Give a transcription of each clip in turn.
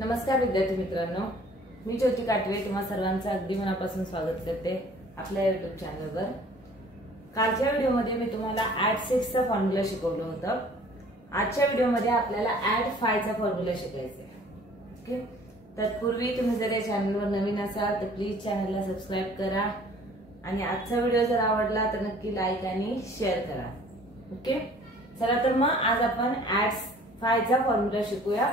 नमस्कार विद्यार्थी मित्रांनो, मी ज्योती काटवे तुम्हा सर्वांचं अगदी मनापासून स्वागत करते आपल्या YouTube चॅनलवर। कालच्या व्हिडिओमध्ये मी तुम्हाला ऍड 6 चा फॉर्म्युला शिकवलं होतं। आजच्या व्हिडिओमध्ये आपल्याला ऍड 5 चा फॉर्म्युला शिकायचा आहे। ओके, तत्पूर्वी तुम्ही जर या चॅनलवर नवीन असाल तर प्लीज चॅनलला सबस्क्राइब करा आणि आजचा व्हिडिओ जर आवडला तर नक्की लाईक आणि शेअर करा। ओके, चला तर मग आज आपण ऍड 5 चा फॉर्म्युला शिकूया।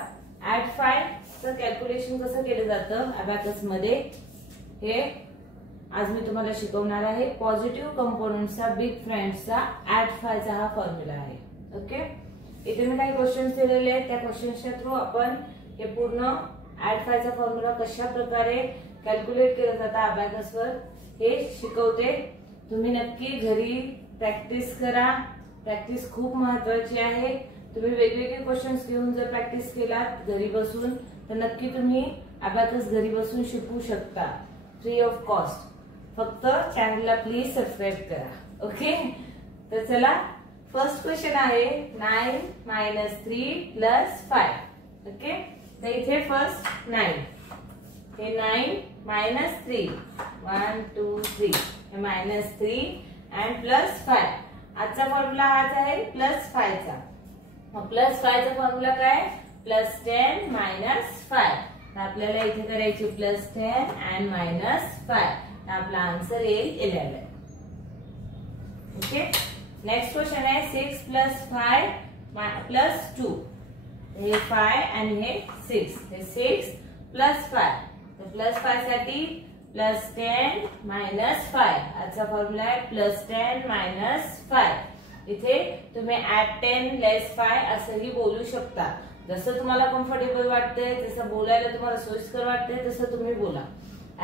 ऍड 5 चं कॅल्क्युलेशन कसं केलं जातं अबॅकस मध्ये हे आज मी तुम्हाला शिकवणार आहे। पॉझिटिव्ह कंपोनेंट्सचा बिग फ्रेंड्सचा ऍड 5 चा हा फॉर्म्युला आहे। ओके, इथे मी काही क्वेश्चन्स दिलेले आहेत, त्या क्वेश्चन्सच्या थ्रू आपण हे पूर्ण ऍड 5 चा फॉर्म्युला कशा प्रकारे कॅल्क्युलेट केला जातं अबॅकसवर हे शिकवते। तुम्ही नक्की घरी प्रॅक्टिस करा, प्रॅक्टिस खूप महत्त्वाची आहे। तुम्ही वेगवेगळे क्वेश्चन्स घेऊन जर प्रॅक्टिस केलात घरी बसून तर नक्की तुम्ही अबॅकस घरी बसून शिकू शकता फ्री ऑफ कॉस्ट। फक्त चॅनलला प्लीज सबस्क्राइब करा। ओके, तर चला फर्स्ट क्वेश्चन आहे 9 - 3 + 5। ओके, तर इथे फर्स्ट 9 हे 9 - 3 1 2 3 हे -3 and +5। आजचा फॉर्म्युला हाच आहे +5 चा। मग +5 चा फॉर्म्युला काय +10 - 5। तर आपल्याला इथे करायची +10 and -5 तर आपला आन्सर येईल 11। ओके, नेक्स्ट क्वेश्चन आहे 6 + 5 + 2। हे 5 आणि हे 6 हे 6 + 5 तर +5 साठी +10 - 5। आजचा फॉर्म्युला आहे +10 - 5। इथे तुम्ही @10 - 5 असंही बोलू शकता। जसं तुम्हाला कम्फर्टेबल वाटतंय, जसं बोलायला तुम्हाला सोयीस्कर वाटतंय तसं तुम्ही बोला।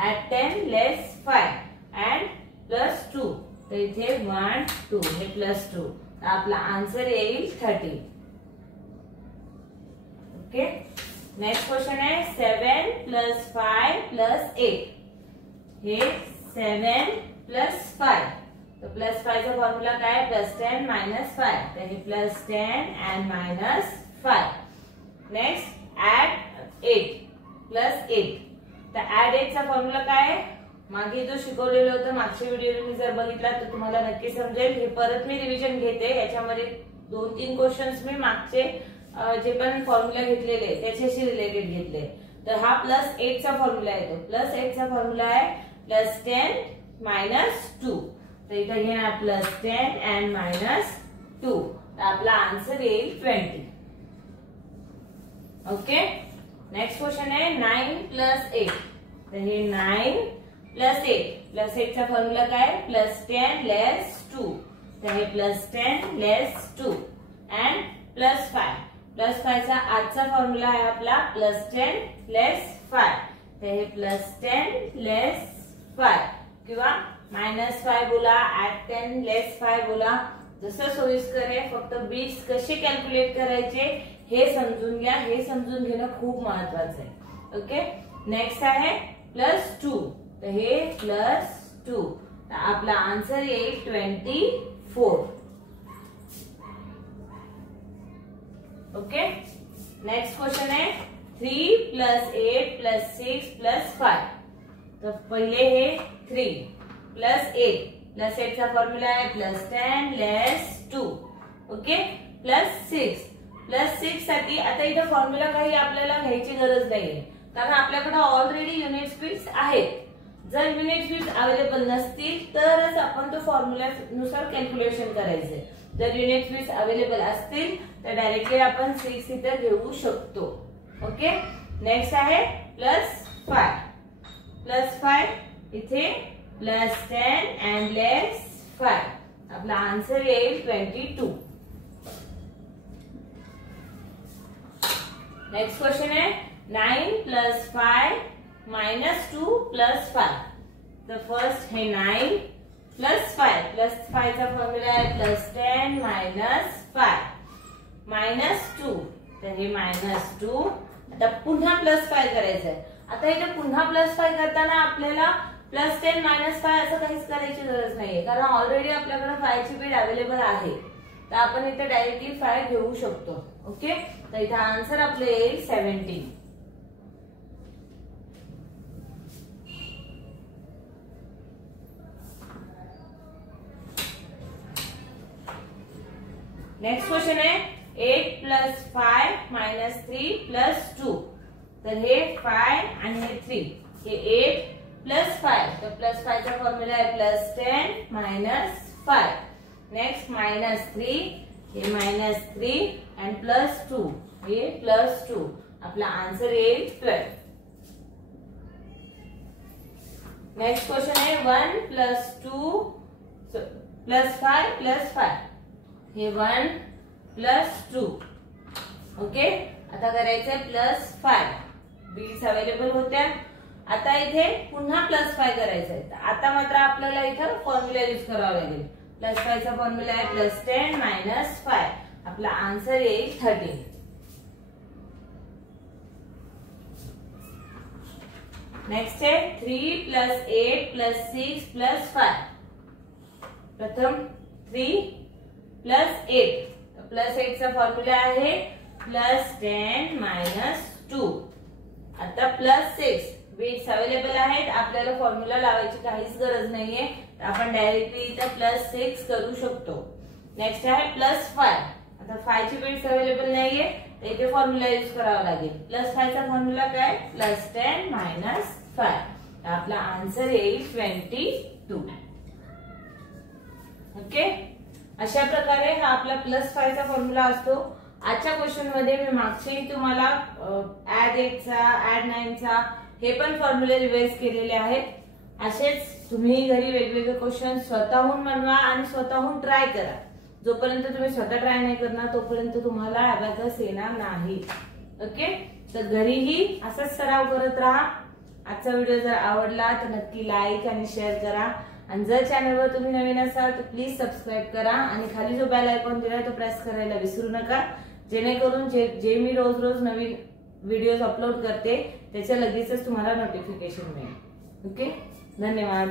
@10 - 5 and +2 तर इथे 1 2 हे +2 तर आपला आन्सर येईल 30। ओके, नेक्स्ट क्वेश्चन आहे 7 + 5 + 8। हे 7 + 5 तो +5 चा फॉर्म्युला काय +10 - 5 तर हे +10 and -5। नेक्स्ट ऍड 8 + 8 तर ऍड 8 चा फॉर्म्युला काय मागे जो शिकवलेलं होतं मागच्या व्हिडिओ तुम्ही जर बघितला तर तुम्हाला नक्की समजेल। हे परत मी रिव्हिजन घेते, याच्यामध्ये 2-3 क्वेश्चन्स मी मागचे जे पण फॉर्म्युला घेतलेले त्याच्याशी रिलेटेड घेतले। तर हा +8 चा फॉर्म्युला आहे, तो +8 चा फॉर्म्युला आहे +10 - 2 तर इथे घ्या +10 and -2 तर आपला आन्सर येईल 20। ओके, नेक्स्ट क्वेश्चन आहे 9 + 8 तर हे 9 + 8 चा फॉर्म्युला काय +10 - 2 तर हे +10 - 2 and +5 चा आजचा फॉर्म्युला आहे आपला +10 - 5 तर हे +10 - 5 किंवा -5 बोला @10 - 5 बोला, जसं सोयीस्कर आहे। फक्त बिट्स कसे कॅल्क्युलेट करायचे हे समजून घ्या, हे समजून घेणं खूप महत्त्वाचं आहे। ओके, नेक्स्ट आहे +2 तर हे +2 तर आपला आन्सर येईल 24। ओके, नेक्स्ट क्वेश्चन आहे 3 + 8 + 6 + 5 तर पहिले हे 3 + 8 चा फॉर्म्युला आहे +10 - 2। ओके, +6 साठी आता इथे फॉर्म्युला काही आपल्याला घ्यायची गरज नाहीये कारण आपल्याकडे ऑलरेडी युनिट स्पीड्स आहेत। जर युनिट स्पीड्स अवेलेबल नसतील तरच आपण तो फॉर्म्युला नुसार कॅल्क्युलेशन करायचे। जर युनिट स्पीड्स अवेलेबल असतील तर डायरेक्टली आपण 6 इथे घेऊ शकतो। ओके, नेक्स्ट आहे +5 इथे +10 and -5 आपला आन्सर येईल 22। नेक्स्ट क्वेश्चन आहे 9 + 5 - 2 + 5 तर फर्स्ट हे 9 + 5 चा फॉर्म्युला आहे +10 - 5 -2 तर हे -2 आता पुन्हा +5 करायचंय। आता इथे पुन्हा +5 करताना आपल्याला +10 - 5 असं काहीच करायची गरज नाहीये कारण ऑलरेडी आपल्याकडे 5 ची बीट अवेलेबल आहे तर आपण इथे डायरेक्टली 5 घेऊ शकतो। ओके, तर इथे आन्सर आपले येईल 17। नेक्स्ट क्वेश्चन आहे 8 प्लस 5 मायनस 3 प्लस 2. तर हे 5 आणि हे 3. हे 8 प्लस 5. तर प्लस 5 चा फॉर्म्युला आहे प्लस 10 मायनस 5. Next minus 3. हे मायनस 3 and प्लस 2. हे प्लस 2. आपला आन्सर येईल 12. नेक्स्ट क्वेश्चन आहे 1 प्लस 2 प्लस 5 प्लस 5. हे 1 प्लस 2. ओके, आता करायचंय प्लस 5. बीट्स अवेलेबल होत्या. आता इथे पुन्हा प्लस 5 करायचंय. आता मात्र आपल्याला इथं फॉर्म्युला यूज करावा लागेल. प्लस 5 चा फॉर्म्युला आहे प्लस 10 मायनस 5. आपला आन्सर येईल 13. नेक्स्ट आहे 3 प्लस 8 प्लस 6 प्लस 5. प्रथम 3 प्लस 8. प्लस 8 चा फॉर्म्युला आहे प्लस 10 मायनस 2. आता प्लस 6. बीट्स अवेलेबल आहेत. आपल्याला फॉर्म्युला लावायची काहीच गरज नाहीये. आपण डायरेक्टली इथं प्लस 6 करू शकतो. नेक्स्ट आहे प्लस 5. आता 5 ची बीट्स अवेलेबल नाहीये, तर इथे फॉर्म्युला यूज करावा लागेल. प्लस 5 चा फॉर्म्युला काय प्लस 10 मायनस 5. आपला आन्सर येईल 22. ओके, अशा प्रकारे हा आपला प्लस 5 चा फॉर्म्युला असतो. आजच्या क्वेश्चन मध्ये मी मागच्याही तुम्हाला ऍड 8 चा ऍड 9 चा हे पण फॉर्म्युले रिवाइज केलेले आहेत. असेच तुम्ही घरी वेगवेगळे क्वेश्चन स्वतःहून बनवा आणि स्वतःहून ट्राय करा. जोपर्यंत तुम्ही स्वतः ट्राय नाही करणार तोपर्यंत तुम्हाला अबॅकस येणार नाही. ओके, तर घरीही असाच सराव करत राहा. आजचा व्हिडिओ जर आवडला तर नक्की लाईक आणि शेअर करा. आणि जर चॅनलवर तुम्ही नवीन असाल तर प्लीज सबस्क्राईब करा आणि खाली जो बेल आयकॉन दिलाय तो प्रेस करायला विसरू नका, जेणेकरून जे मी रोज रोज नवीन व्हिडिओज अपलोड करते त्याच्या लगेचच तुम्हाला नोटिफिकेशन मिळेल. ओके, धन्यवाद.